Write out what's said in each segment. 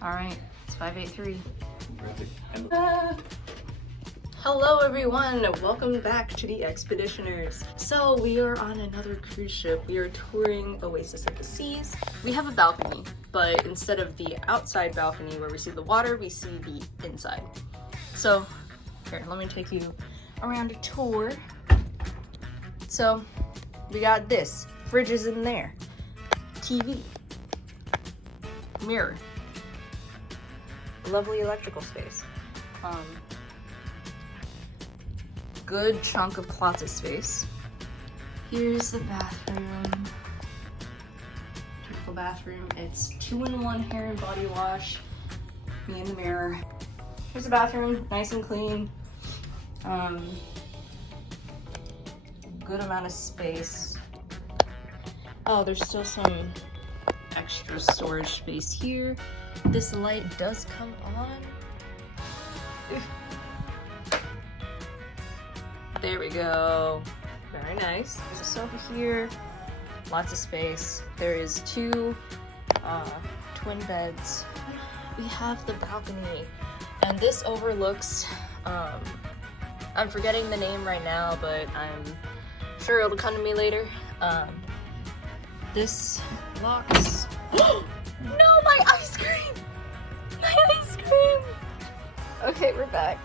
All right, it's 5:83. Hello everyone, welcome back to the Expeditioners. So we are on another cruise ship. We are touring Oasis of the Seas. We have a balcony, but instead of the outside balcony where we see the water, we see the inside. So here, let me take you around a tour. So we got this, fridges in there, TV, mirror, lovely electrical space. Good chunk of closet space. Here's the bathroom. Beautiful bathroom. It's 2-in-1 hair and body wash. Me in the mirror. Here's the bathroom, nice and clean. Good amount of space. Oh, there's still some extra storage space here. This light does come on. There we go. Very nice. There's a sofa here. Lots of space. There is 2 twin beds. We have the balcony. And this overlooks, I'm forgetting the name right now, but I'm sure it'll come to me later. This locks. No, my ice cream! My ice cream! Okay, we're back.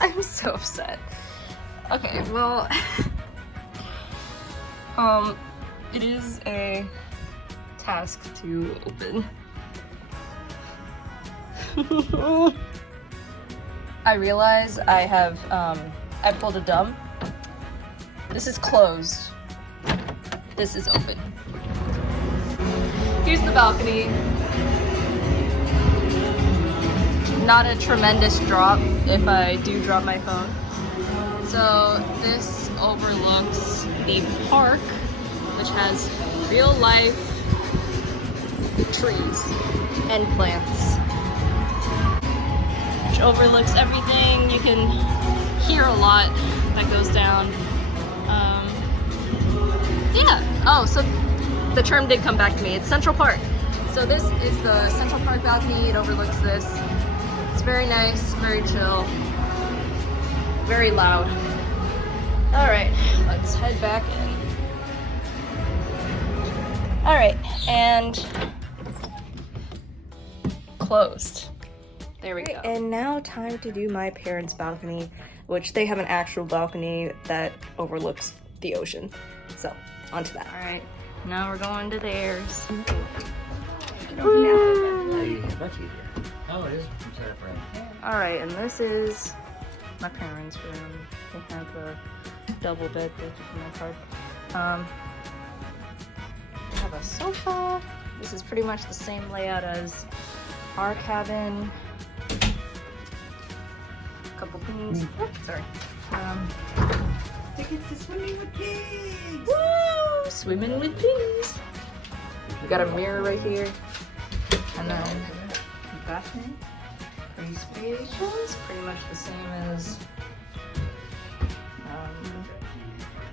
I'm so upset. Okay, well, it is a task to open. I realize I have, I pulled a dumb. This is closed. This is open. Here's the balcony. Not a tremendous drop if I do drop my phone. So this overlooks the park, which has real life trees and plants, which overlooks everything. You can hear a lot that goes down. Yeah. Oh, so the term did come back to me. It's Central Park. So this is the Central Park balcony. It overlooks this. It's very nice, very chill, very loud. All right, let's head back in. All right, and closed. There we go. And now time to do my parents' balcony, which they have an actual balcony that overlooks the ocean. So, onto that. All right, now we're going to theirs. Oh, it is set up right. All right, and this is my parents' room. They have a double bed, thank you for my card. We have a sofa. This is pretty much the same layout as our cabin. A couple things. Oh, sorry. Tickets to Swimming with Pigs! Woo! Swimming with pigs. We got a mirror right here. And then the bathroom. Pretty spacious. Pretty much the same as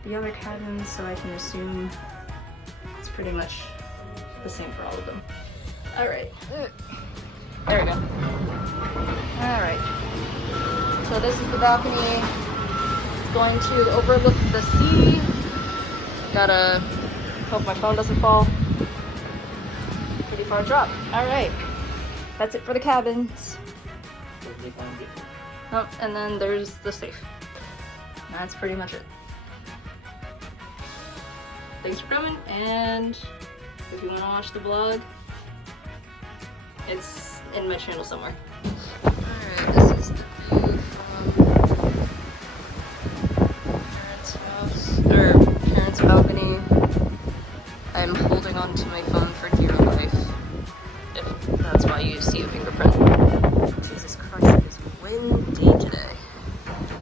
the other cabins, so I can assume it's pretty much the same for all of them. Alright. There we go. Alright. So this is the balcony. Going to overlook the sea. Gotta hope my phone doesn't fall. Pretty far drop. Alright. That's it for the cabins. Oh, and then there's the safe. That's pretty much it. Thanks for coming, and if you want to watch the vlog, it's in my channel somewhere. Alright, this is the view from parents' house, or parents' balcony. I'm holding on to my phone for dear life, if that's why you see a fingerprint.